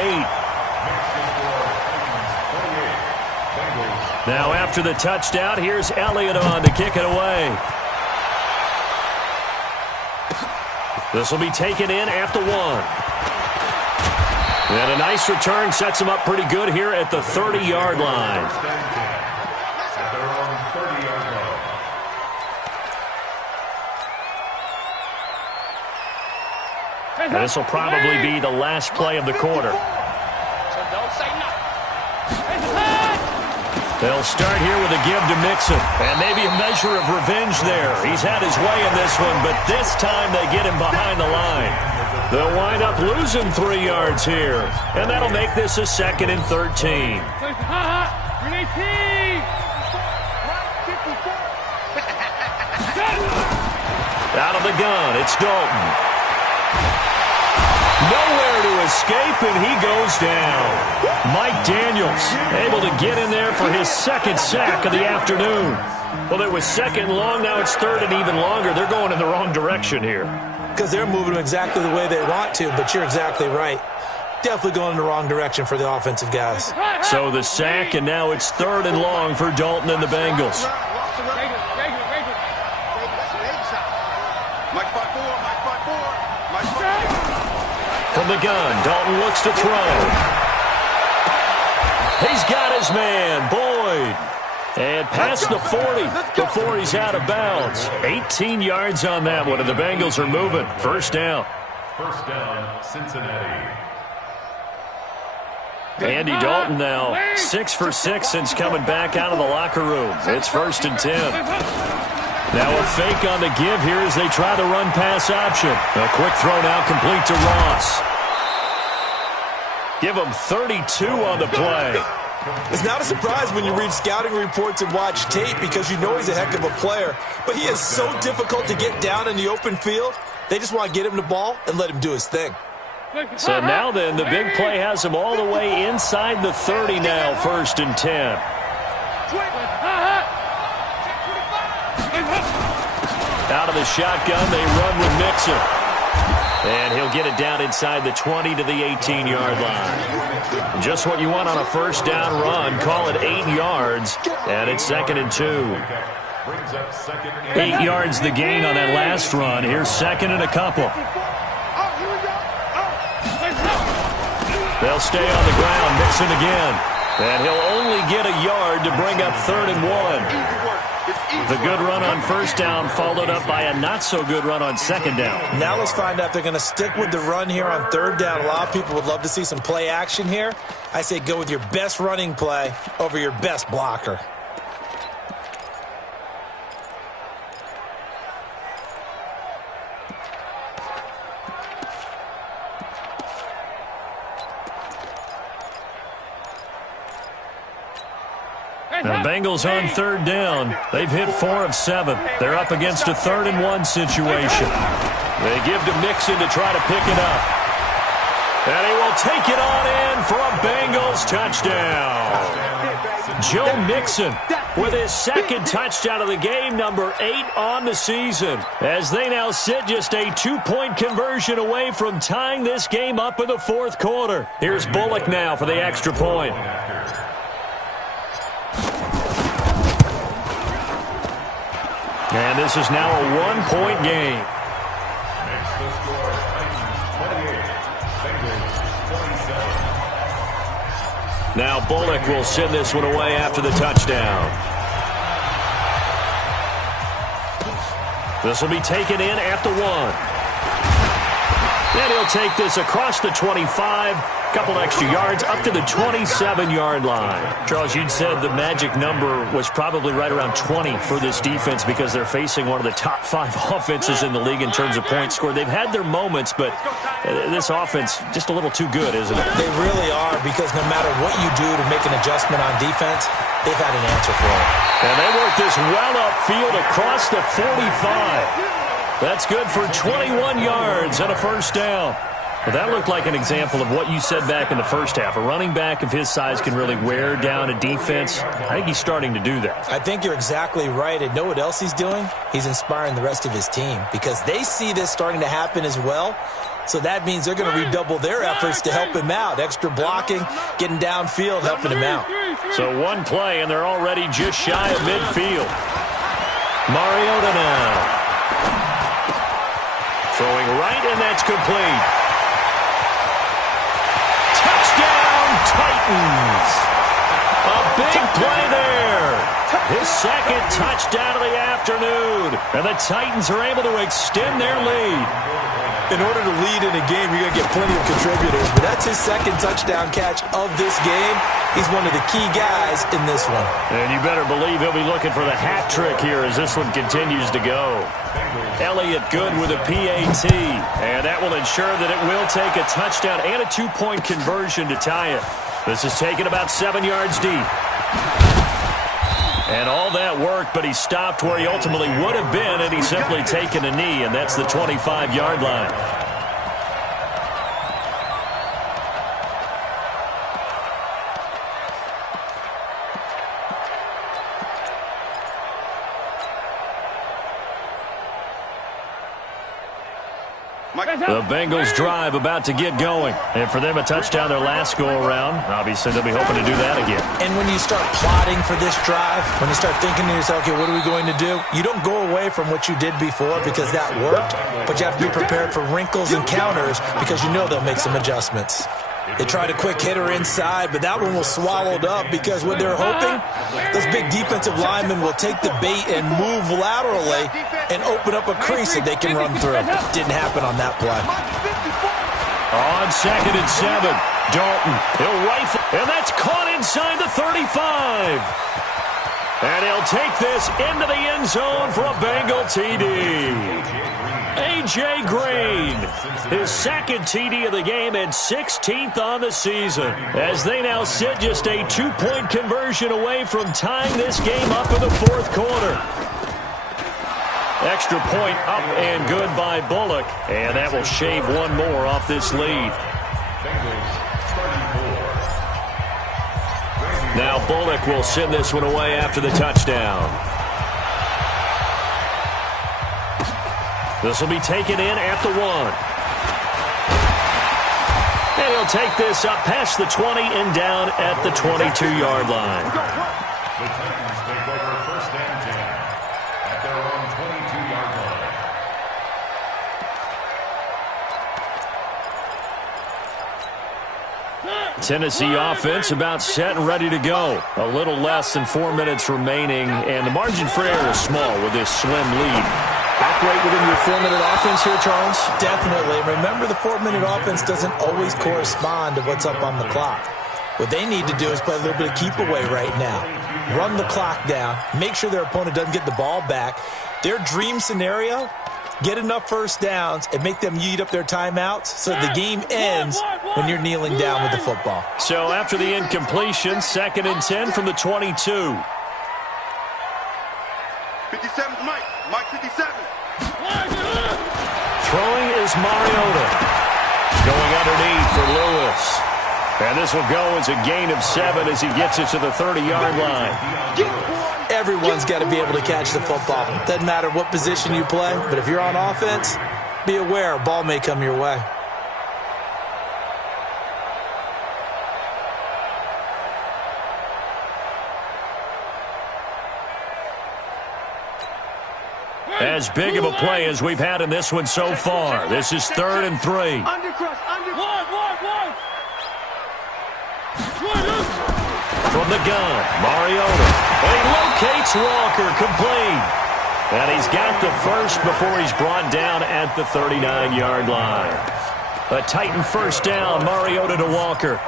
Now after the touchdown, here's Elliott on to kick it away. This will be taken in at the 1. And a nice return sets him up pretty good here at the 30-yard line. And this will probably be the last play of the quarter. They'll start here with a give to Mixon. And maybe a measure of revenge there. He's had his way in this one, but this time they get him behind the line. They'll wind up losing 3 yards here. And that'll make this a 2nd and 13. Out of the gun, it's Dalton. Nowhere to escape, and he goes down. Mike Daniels able to get in there for his second sack of the afternoon. Well, it was second and long. Now it's third and even longer. They're going in the wrong direction here. Because they're moving exactly the way they want to, but you're exactly right. Definitely going in the wrong direction for the offensive guys. So the sack, and now it's third and long for Dalton and the Bengals. From the gun, Dalton looks to throw. He's got his man, Boyd. And past the 40 before he's out of bounds. 18 yards on that one, and the Bengals are moving. First down. First down, Cincinnati. Andy Dalton now 6 for 6 since coming back out of the locker room. It's 1st and 10. Now a fake on the give here as they try the run-pass option. A quick throw now complete to Ross. Give him 32 on the play. It's not a surprise when you read scouting reports and watch tape because you know he's a heck of a player. But he is so difficult to get down in the open field. They just want to get him the ball and let him do his thing. So now then, the big play has him all the way inside the 30 now, 1st and 10. Out of the shotgun, they run with Mixon. And he'll get it down inside the 20 to the 18-yard line. Just what you want on a first down run. Call it 8 yards, and it's 2nd and 2. 8 yards the gain on that last run. Here's 2nd and a couple. They'll stay on the ground. Mixon again. And he'll only get a yard to bring up 3rd and 1. The good run on first down followed up by a not-so-good run on second down. Now let's find out if they're going to stick with the run here on 3rd down. A lot of people would love to see some play action here. I say go with your best running play over your best blocker. The Bengals on 3rd down. They've hit 4 of 7. They're up against a 3rd and 1 situation. They give to Mixon to try to pick it up. And he will take it on in for a Bengals touchdown. Joe Mixon with his 2nd touchdown of the game, number 8 on the season, as they now sit just a 2-point conversion away from tying this game up in the 4th quarter. Here's Bullock now for the extra point. And this is now a 1-point game. Makes the score Titans 28, Bengals 27. Now Bullock will send this one away after the touchdown. This will be taken in at the 1. And he'll take this across the 25. Couple extra yards up to the 27-yard line. Charles, you'd said the magic number was probably right around 20 for this defense because they're facing one of the top 5 offenses in the league in terms of points scored. They've had their moments, but this offense just a little too good, isn't it? They really are, because no matter what you do to make an adjustment on defense, they've had an answer for it. And they work this well upfield across the 45. That's good for 21 yards and a first down. Well, that looked like an example of what you said back in the first half. A running back of his size can really wear down a defense. I think he's starting to do that. I think you're exactly right. And know what else he's doing? He's inspiring the rest of his team because they see this starting to happen as well. So that means they're going to redouble their efforts to help him out. Extra blocking, getting downfield, helping him out. So one play, and they're already just shy of midfield. Mariota now. Throwing right, and that's complete. Titans. A big play there. His 2nd touchdown of the afternoon. And the Titans are able to extend their lead. In order to lead in a game, you're going to get plenty of contributors. But that's his 2nd touchdown catch of this game. He's one of the key guys in this one. And you better believe he'll be looking for the hat trick here as this one continues to go. Elliott good with a PAT. And that will ensure that it will take a touchdown and a 2-point conversion to tie it. This is taken about 7 yards deep. And all that worked, but he stopped where he ultimately would have been, and he's simply taken a knee, and that's the 25-yard line. The Bengals drive about to get going. And for them, a touchdown their last go-around. Obviously, they'll be hoping to do that again. And when you start plotting for this drive, when you start thinking to yourself, okay, what are we going to do? You don't go away from what you did before because that worked, but you have to be prepared for wrinkles and counters because you know they'll make some adjustments. They tried a quick hitter inside, but that one was swallowed up because what they're hoping, those big defensive linemen will take the bait and move laterally and open up a crease that they can run through. Didn't happen on that play. On 2nd and 7, Dalton, he'll rifle, and that's caught inside the 35. And he'll take this into the end zone for a Bengal TD. A.J. Green, his 2nd TD of the game and 16th on the season, as they now sit just a 2-point conversion away from tying this game up in the 4th quarter. Extra point up and good by Bullock, and that will shave one more off this lead. Now Bullock will send this one away after the touchdown. This will be taken in at the 1. And he'll take this up past the 20 and down at the 22-yard line. The Titans take over 1st and 10 at their own 22-yard line. Tennessee offense about set and ready to go. A little less than 4 minutes remaining, and the margin for error is small with this slim lead. Operate within your 4-minute offense here, Charles? Definitely. Remember, the 4-minute offense doesn't always correspond to what's up on the clock. What they need to do is play a little bit of keep away right now. Run the clock down. Make sure their opponent doesn't get the ball back. Their dream scenario, get enough first downs and make them eat up their timeouts so the game ends when you're kneeling down with the football. So after the incompletion, 2nd and 10 from the 22. 57, Mike. Mike 57. Throwing is Mariota. Going underneath for Lewis. And this will go as a gain of 7 as he gets it to the 30-yard line. Everyone's got to be able to catch the football. Doesn't matter what position you play, but if you're on offense, be aware a ball may come your way. As big of a play as we've had in this one so far. This is 3rd and 3. From the gun, Mariota. And he locates Walker, complete. And he's got the first before he's brought down at the 39-yard line. A Titan first down, Mariota to Walker.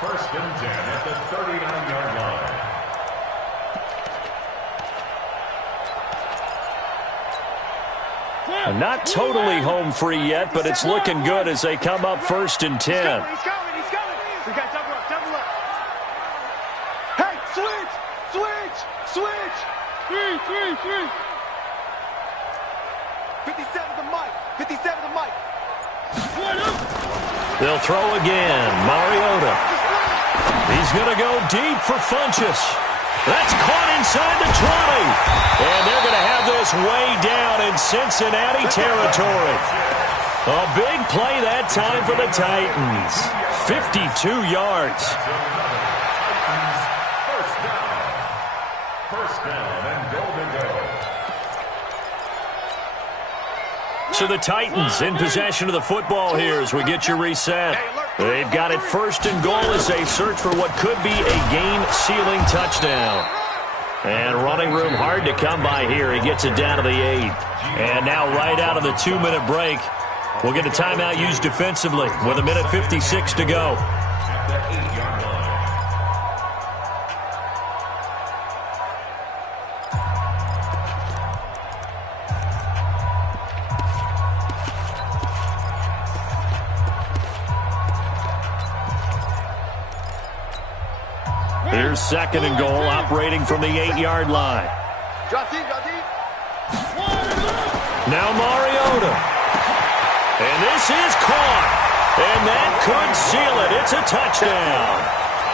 First and 10 at the 39-yard line. Not totally home free yet, but it's looking good as they come up 1st and 10. He's coming. We got double up. Hey, switch. 3. 57 to Mike. They'll throw again. Mariota. He's going to go deep for Funchess. That's caught inside the 20. And they're going to have this way down in Cincinnati territory. A big play that time for the Titans. 52 yards. First down and goal to go. So the Titans in possession of the football here as we get you reset. They've got it 1st and goal as they search for what could be a game-sealing touchdown. And running room hard to come by here. He gets it down to the 8. And now right out of the 2-minute break, we'll get a timeout used defensively with 1:56 to go. Here's 2nd and goal, operating from the 8-yard line. Drop deep. Now Mariota. And this is caught. And that could seal it. It's a touchdown.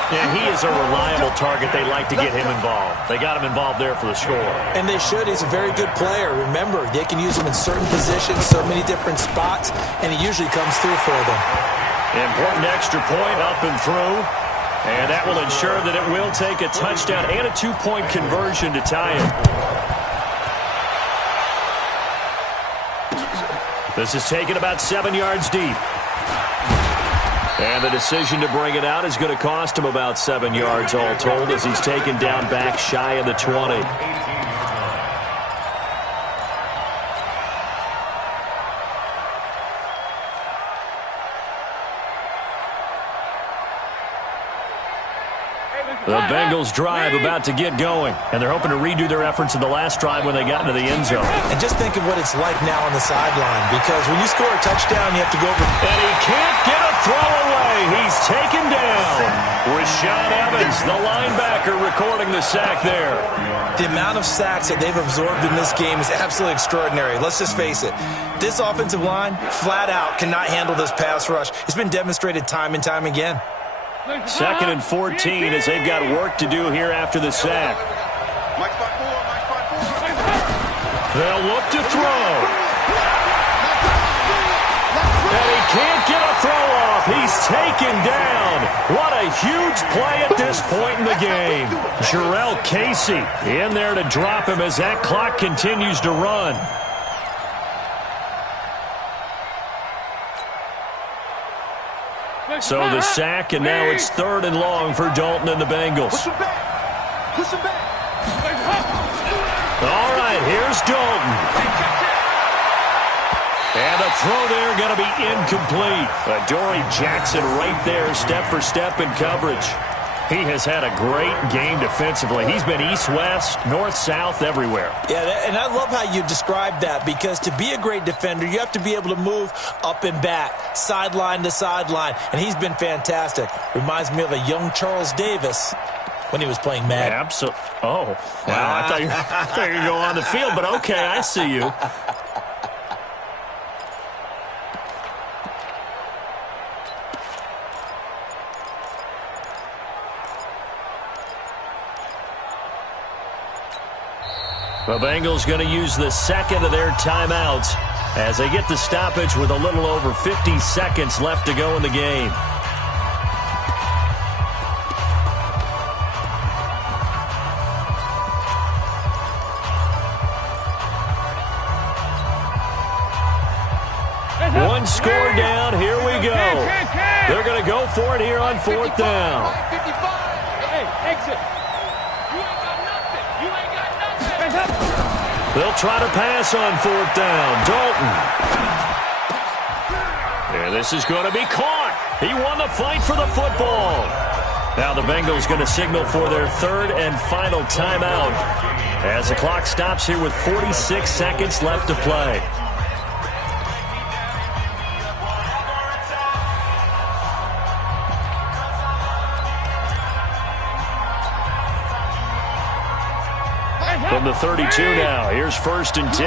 Yeah, he is a reliable target. They like to get him involved. They got him involved there for the score. And they should. He's a very good player. Remember, they can use him in certain positions, so many different spots, and he usually comes through for them. Important extra point up and through. And that will ensure that it will take a touchdown and a two-point conversion to tie it. This is taken about 7 yards deep. And the decision to bring it out is going to cost him about 7 yards all told as he's taken down back shy of the 20. The Bengals drive about to get going, and they're hoping to redo their efforts in the last drive when they got into the end zone. And just think of what it's like now on the sideline, because when you score a touchdown, you have to go over. And he can't get a throw away. He's taken down. Rashaan Evans, the linebacker, recording the sack there. The amount of sacks that they've absorbed in this game is absolutely extraordinary. Let's just face it. This offensive line, flat out, cannot handle this pass rush. It's been demonstrated time and time again. 2nd and 14 as they've got work to do here after the sack. They'll look to throw. And he can't get a throw off. He's taken down. What a huge play at this point in the game. Jarrell Casey in there to drop him as that clock continues to run. So the sack, and now it's 3rd and long for Dalton and the Bengals. Push him back. Push him back. All right, here's Dalton. And the throw there going to be incomplete. Adoree Jackson right there, step for step in coverage. He has had a great game defensively. He's been east-west, north-south, everywhere. Yeah, and I love how you describe that, because to be a great defender, you have to be able to move up and back, sideline to sideline, and he's been fantastic. Reminds me of a young Charles Davis when he was playing Madden. Absolutely. Oh, wow. I thought you were going to go on the field, but okay, I see you. The Bengals going to use the 2nd of their timeouts as they get the stoppage with a little over 50 seconds left to go in the game. One score down. Here we go. They're going to go for it here on 4th down. Hey, exit. They'll try to pass on 4th down. Dalton. And this is going to be caught. He won the fight for the football. Now the Bengals going to signal for their 3rd and final timeout as the clock stops here with 46 seconds left to play. From the 32 now, here's 1st and 10.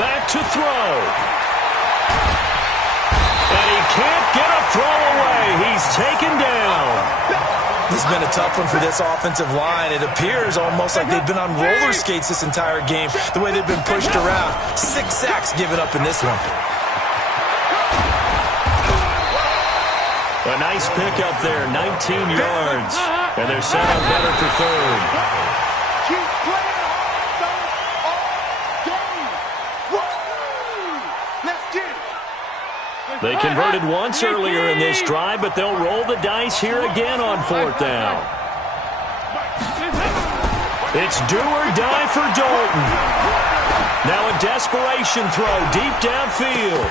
Back to throw. And he can't get a throw away. He's taken down. This has been a tough one for this offensive line. It appears almost like they've been on roller skates this entire game, the way they've been pushed around. 6 sacks given up in this one. A nice pickup there, 19 yards. And they're set up better for 3rd. Keep playing hard, let's get it. They converted once earlier in this drive, but they'll roll the dice here again on 4th down. It's do or die for Dalton. Now a desperation throw deep downfield.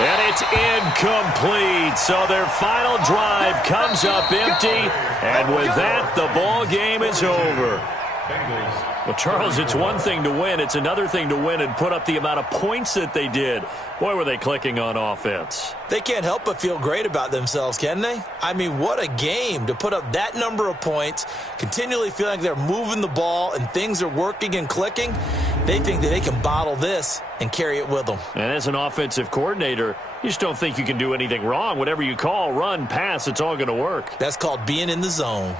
And it's incomplete. So their final drive comes up empty. And with that, the ball game is over. Well, Charles, it's one thing to win. It's another thing to win and put up the amount of points that they did. Boy, were they clicking on offense. They can't help but feel great about themselves, can they? I mean, what a game to put up that number of points, continually feeling like they're moving the ball and things are working and clicking. They think that they can bottle this and carry it with them. And as an offensive coordinator, you just don't think you can do anything wrong. Whatever you call, run, pass, it's all going to work. That's called being in the zone.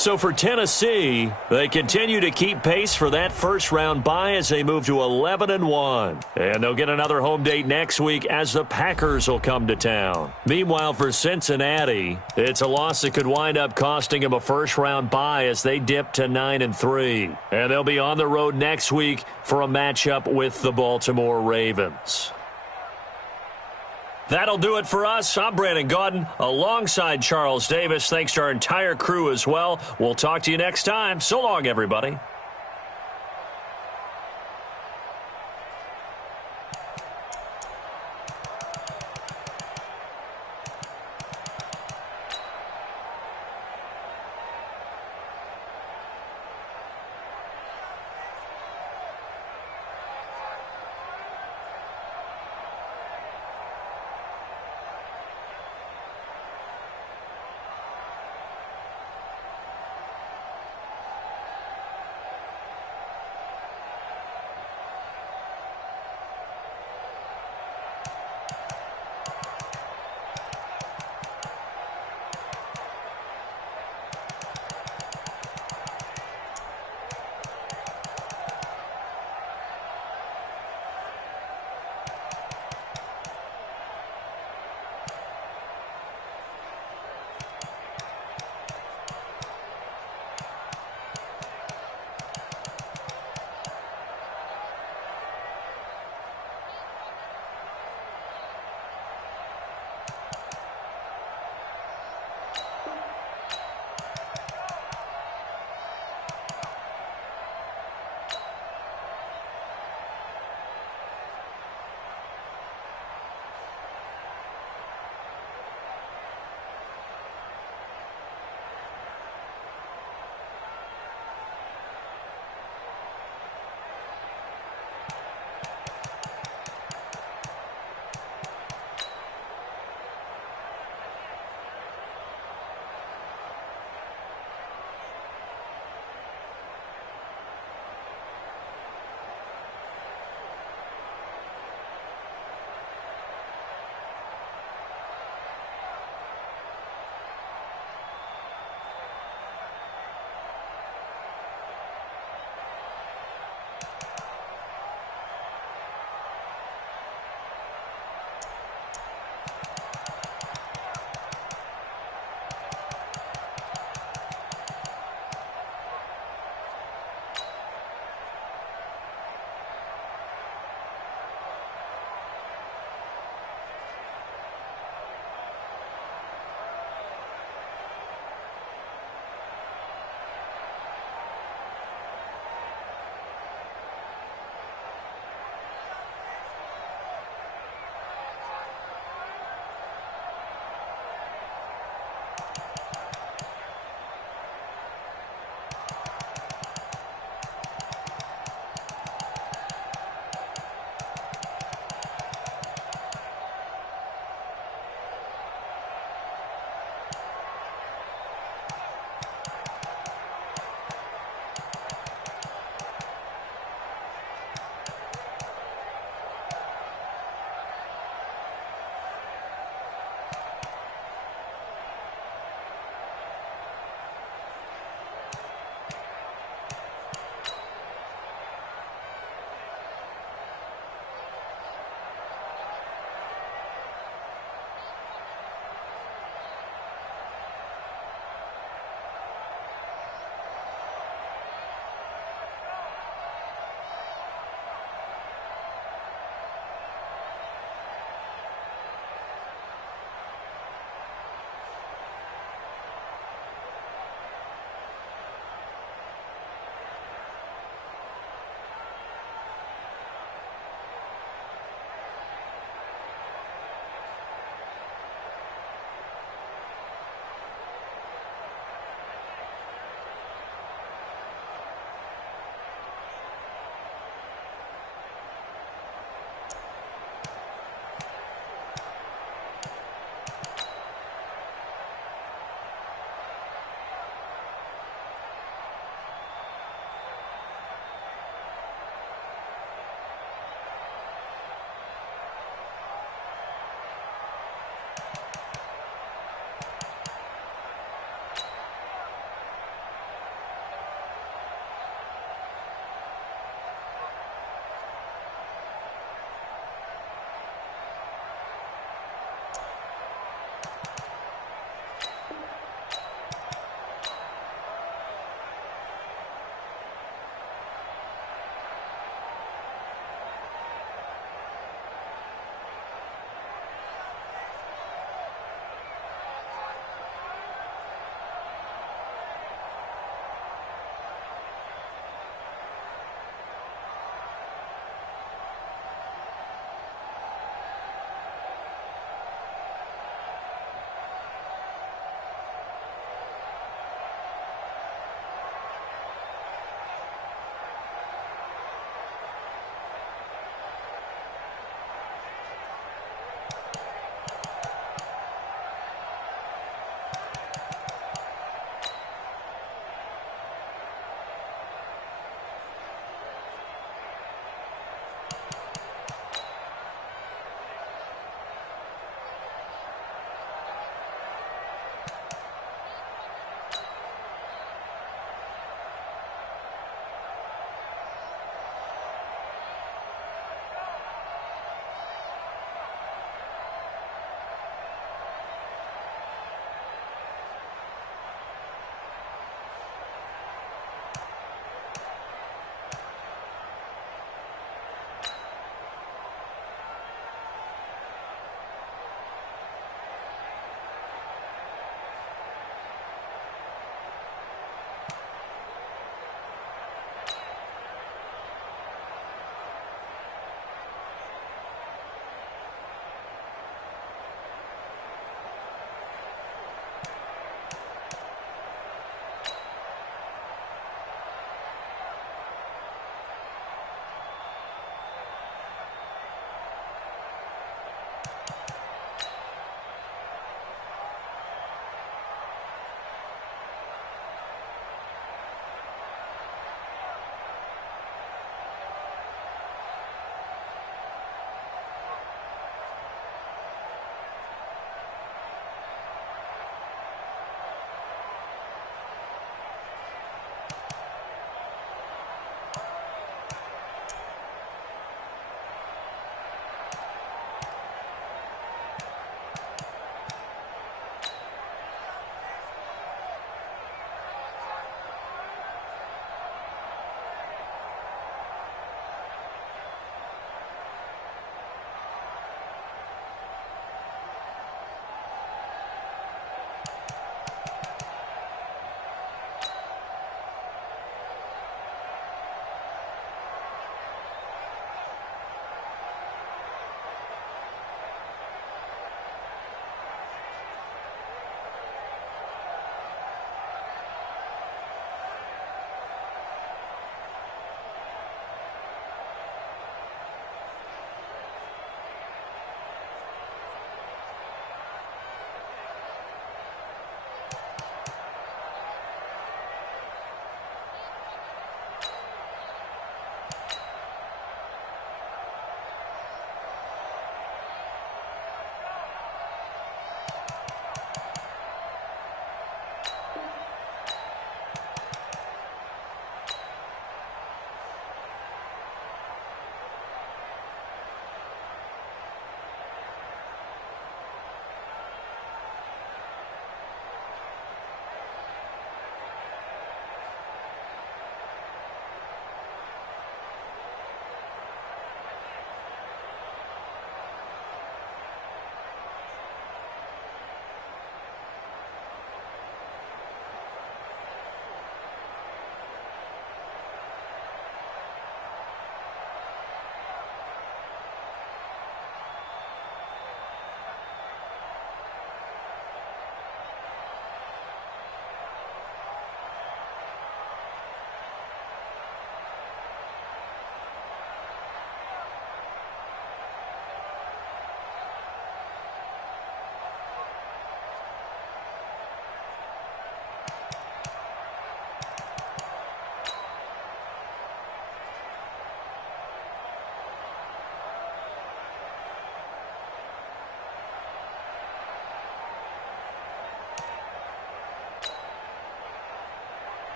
So for Tennessee, they continue to keep pace for that first-round bye as they move to 11-1. And they'll get another home date next week as the Packers will come to town. Meanwhile, for Cincinnati, it's a loss that could wind up costing them a first-round bye as they dip to 9-3. And they'll be on the road next week for a matchup with the Baltimore Ravens. That'll do it for us. I'm Brandon Gaudin alongside Charles Davis. Thanks to our entire crew as well. We'll talk to you next time. So long, everybody.